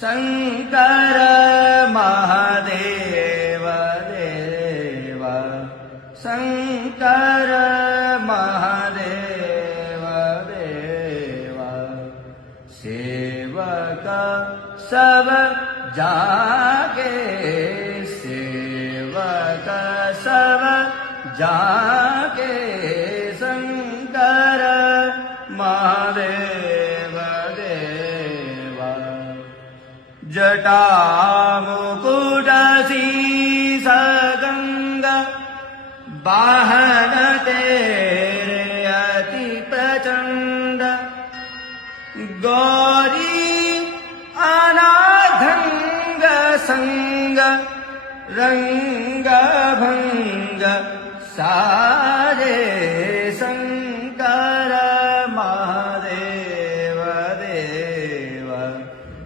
शङ्कर महादेव देव शङ्कर महादेव देव सेवक सब जागे सेवक सब जागे शङ्कर महादेव देव जटा मुकुट शीश गंगा वाहन तेरे अति प्रचंड गौरी अनाधंग संग रंग भंग सारे